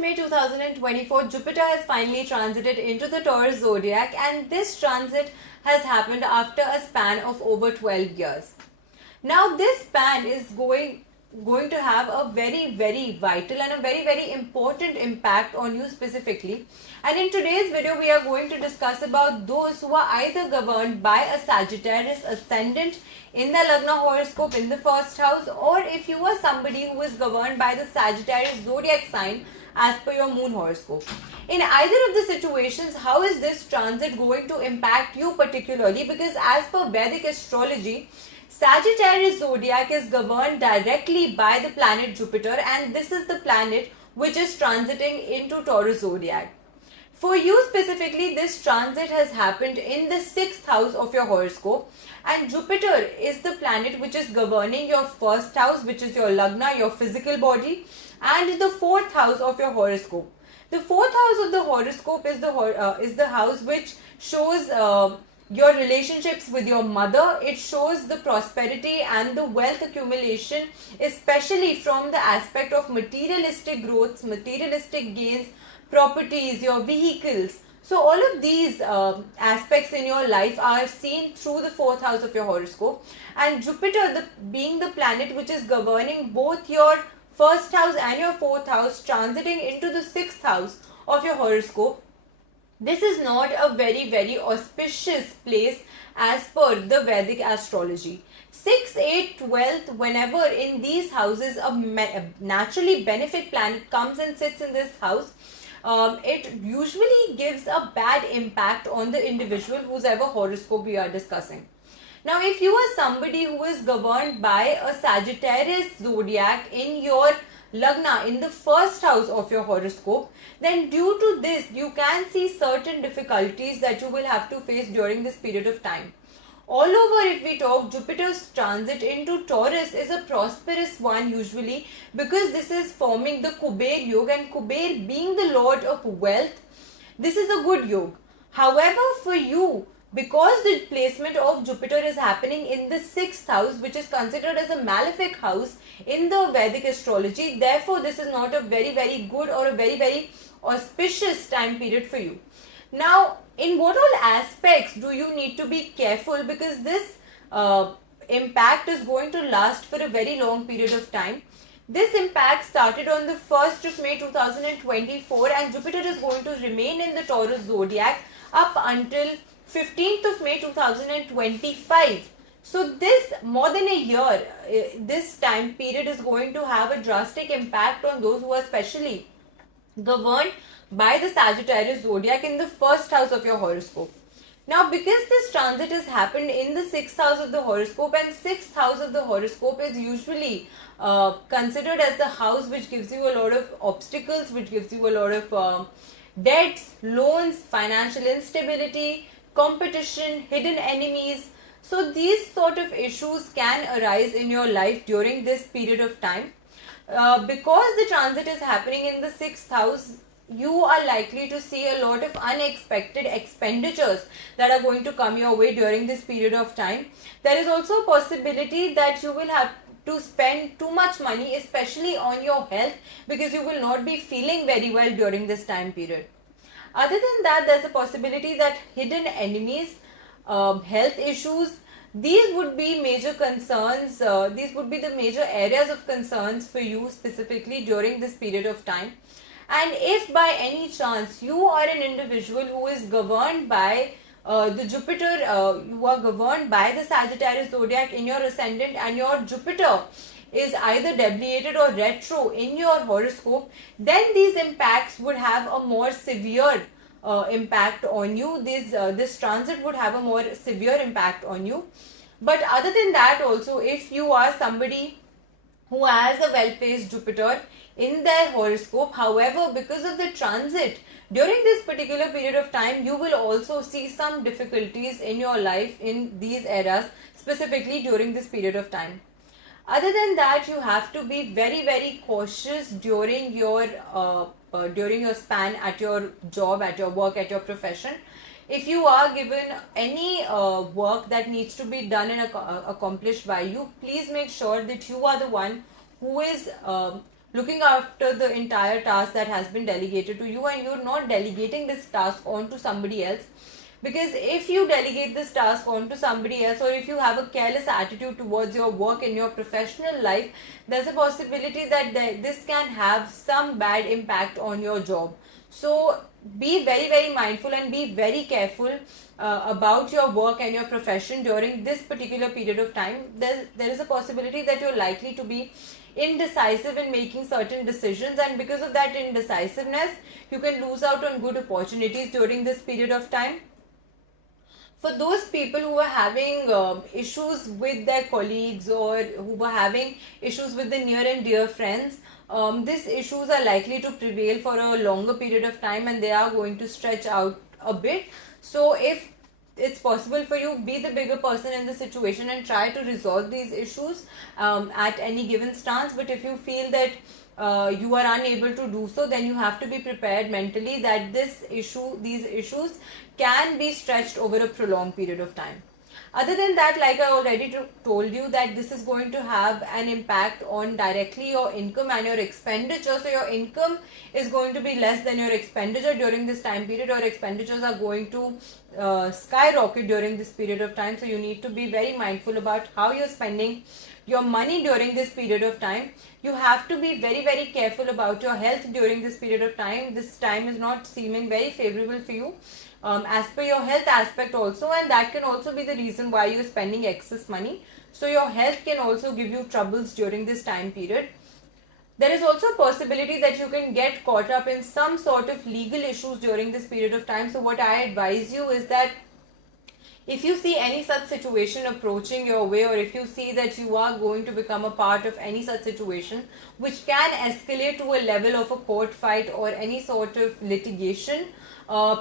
May 2024, Jupiter has finally transited into the Taurus zodiac, and this transit has happened after a span of over 12 years. Now, this span is going to have a very vital and a very important impact on you specifically. And in today's video, we are going to discuss about those who are either governed by a Sagittarius ascendant in the Lagna horoscope in the first house, or if you are somebody who is governed by the Sagittarius zodiac sign as per your moon horoscope. In either of the situations, how is this transit going to impact you particularly? Because as per Vedic astrology, Sagittarius zodiac is governed directly by the planet Jupiter, and this is the planet which is transiting into Taurus zodiac. For you specifically, this transit has happened in the 6th house of your horoscope, and Jupiter is the planet which is governing your first house, which is your Lagna, your physical body, and the 4th house of your horoscope. The 4th house of the horoscope is the house which shows your relationships with your mother. It shows the prosperity and the wealth accumulation, especially from the aspect of materialistic growths, materialistic gains, properties, your vehicles. So all of these aspects in your life are seen through the 4th house of your horoscope, and Jupiter being the planet which is governing both your first house and your 4th house, transiting into the 6th house of your horoscope. This is not a very auspicious place as per the Vedic astrology. 6, 8, 12th, whenever in these houses a naturally benefic planet comes and sits in this house, it usually gives a bad impact on the individual whose ever horoscope we are discussing. Now, if you are somebody who is governed by a Sagittarius zodiac in your Lagna, in the first house of your horoscope, then due to this, you can see certain difficulties that you will have to face during this period of time. All over, if we talk, Jupiter's transit into Taurus is a prosperous one usually, because this is forming the Kuber Yoga, and Kuber being the lord of wealth, this is a good yoga. However, for you, because the placement of Jupiter is happening in the 6th house, which is considered as a malefic house in the Vedic astrology, therefore this is not a very good or a very auspicious time period for you. Now, in what all aspects do you need to be careful, because this impact is going to last for a very long period of time. This impact started on the 1st of May 2024, and Jupiter is going to remain in the Taurus zodiac up until 15th of May 2025. So this more than a year, this time period is going to have a drastic impact on those who are specially governed by the Sagittarius zodiac in the first house of your horoscope. Now, because this transit has happened in the 6th house of the horoscope, and 6th house of the horoscope is usually considered as the house which gives you a lot of obstacles, which gives you a lot of debts, loans, financial instability, competition, hidden enemies. So these sort of issues can arise in your life during this period of time. Because the transit is happening in the 6th house, you are likely to see a lot of unexpected expenditures that are going to come your way during this period of time. There is also a possibility that you will have to spend too much money, especially on your health, because you will not be feeling very well during this time period. Other than that, there's a possibility that hidden enemies, health issues, these would be major concerns. These would be the major areas of concerns for you specifically during this period of time. And if by any chance you are an individual who is governed by the Jupiter, you are governed by the Sagittarius zodiac in your ascendant, and your Jupiter is either deviated or retro in your horoscope, then these impacts would have a more severe impact on you. This transit would have a more severe impact on you. But other than that also, if you are somebody who has a well-placed Jupiter in their horoscope, however, because of the transit during this particular period of time, you will also see some difficulties in your life in these eras, specifically during this period of time. Other than that, you have to be very cautious during your span at your job, at your work, at your profession. If you are given any work that needs to be done and accomplished by you, please make sure that you are the one who is looking after the entire task that has been delegated to you, and you're not delegating this task on to somebody else. Because if you delegate this task on to somebody else, or if you have a careless attitude towards your work and your professional life, there's a possibility that this can have some bad impact on your job. So be very mindful and be very careful about your work and your profession during this particular period of time. There is a possibility that you're likely to be indecisive in making certain decisions, and because of that indecisiveness, you can lose out on good opportunities during this period of time. For those people who are having issues with their colleagues, or who are having issues with the near and dear friends, these issues are likely to prevail for a longer period of time, and they are going to stretch out a bit. So if it's possible for you, be the bigger person in the situation and try to resolve these issues at any given stance. But if you feel that you are unable to do so, then you have to be prepared mentally that these issues can be stretched over a prolonged period of time. Other than that, like I already told you, that this is going to have an impact on directly your income and your expenditure. So your income is going to be less than your expenditure during this time period. Your expenditures are going to skyrocket during this period of time. So you need to be very mindful about how you're spending your money during this period of time. You have to be very careful about your health during this period of time. This time is not seeming very favorable for you as per your health aspect also, and that can also be the reason why you're spending excess money. So your health can also give you troubles during this time period. There is also a possibility that you can get caught up in some sort of legal issues during this period of time. So what I advise you is that if you see any such situation approaching your way, or if you see that you are going to become a part of any such situation which can escalate to a level of a court fight or any sort of litigation,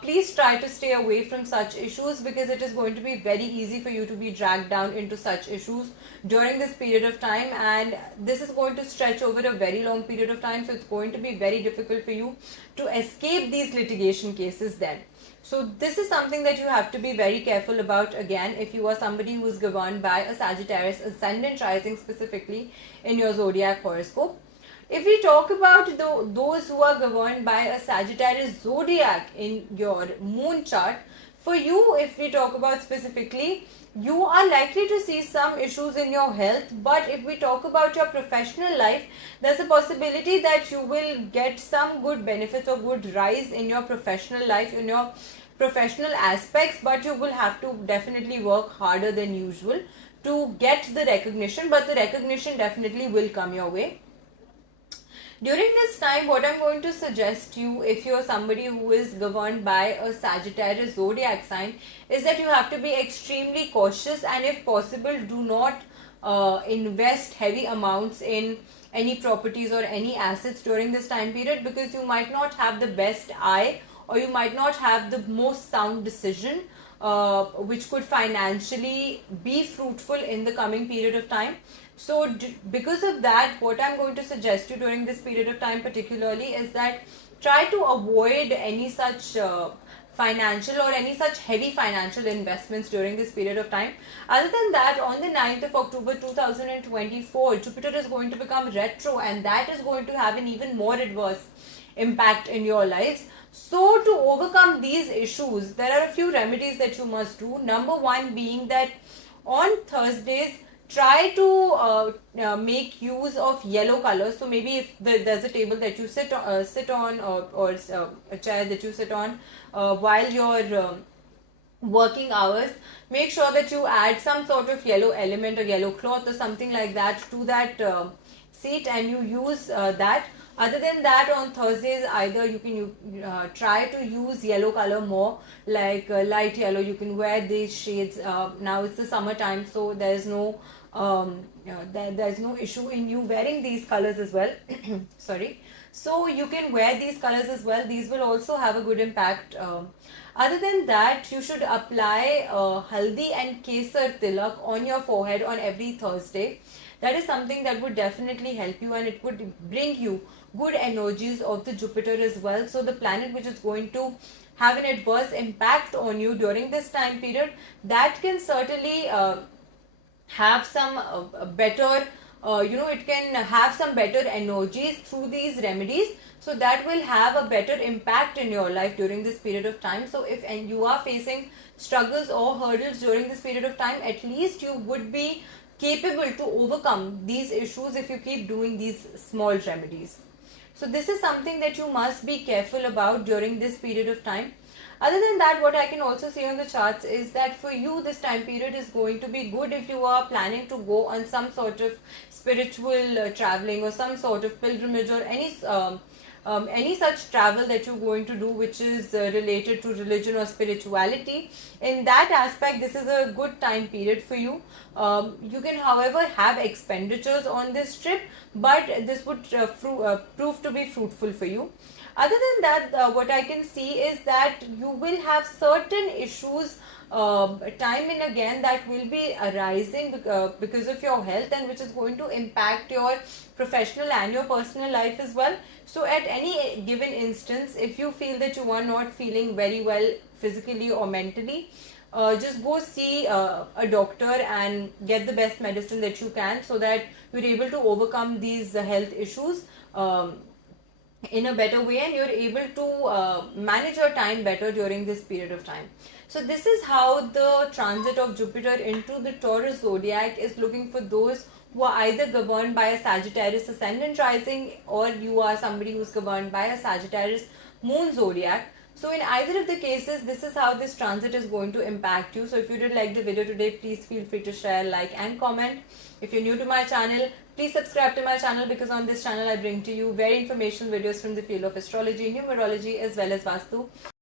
please try to stay away from such issues, because it is going to be very easy for you to be dragged down into such issues during this period of time, and this is going to stretch over a very long period of time. So it's going to be very difficult for you to escape these litigation cases then. So this is something that you have to be very careful about, again, if you are somebody who is governed by a Sagittarius ascendant rising specifically in your zodiac horoscope. If we talk about those who are governed by a Sagittarius zodiac in your moon chart, for you, if we talk about specifically, you are likely to see some issues in your health. But if we talk about your professional life, there's a possibility that you will get some good benefits or good rise in your professional life, in your professional aspects, but you will have to definitely work harder than usual to get the recognition, but the recognition definitely will come your way. During this time, what I'm going to suggest you, if you're somebody who is governed by a Sagittarius zodiac sign, is that you have to be extremely cautious, and if possible, do not invest heavy amounts in any properties or any assets during this time period, because you might not have the best eye, or you might not have the most sound decision which could financially be fruitful in the coming period of time. So because of that, what I'm going to suggest you during this period of time particularly is that try to avoid any such financial or any such heavy financial investments during this period of time. Other than that, on the 9th of October 2024, Jupiter is going to become retro, and that is going to have an even more adverse impact in your lives. So to overcome these issues, there are a few remedies that you must do. Number one being that on Thursdays, try to make use of yellow colors. So maybe if there's a table that you sit on, or a chair that you sit on while you're working hours, make sure that you add some sort of yellow element or yellow cloth or something like that to that seat, and you use that. Other than that, on Thursdays, either you can try to use yellow color more, like light yellow. You can wear these shades. Now it's the summertime, so there's no there's no issue in you wearing these colors as well. Sorry. So you can wear these colors as well. These will also have a good impact. Other than that, you should apply haldi and kesar tilak on your forehead on every Thursday. That is something that would definitely help you, and it would bring you good energies of the Jupiter as well. So the planet which is going to have an adverse impact on you during this time period, that can certainly have some better it can have some better energies through these remedies, so that will have a better impact in your life during this period of time. So if and you are facing struggles or hurdles during this period of time, at least you would be capable to overcome these issues if you keep doing these small remedies. So this is something that you must be careful about during this period of time. Other than that, what I can also see on the charts is that for you, this time period is going to be good if you are planning to go on some sort of spiritual traveling or some sort of pilgrimage or any such travel that you're going to do which is related to religion or spirituality. In that aspect, this is a good time period for you. You can, however, have expenditures on this trip, but this would prove to be fruitful for you. Other than that, what I can see is that you will have certain issues time and again that will be arising because of your health, and which is going to impact your professional and your personal life as well. So at any given instance, if you feel that you are not feeling very well physically or mentally, just go see a doctor and get the best medicine that you can, so that you're able to overcome these health issues in a better way, and you're able to manage your time better during this period of time. So this is how the transit of Jupiter into the Taurus zodiac is looking for those who are either governed by a Sagittarius ascendant rising, or you are somebody who's governed by a Sagittarius moon zodiac. So in either of the cases, this is how this transit is going to impact you. So if you did like the video today, please feel free to share, like and comment. If you're new to my channel, please subscribe to my channel, because on this channel I bring to you very informational videos from the field of astrology, numerology as well as Vastu.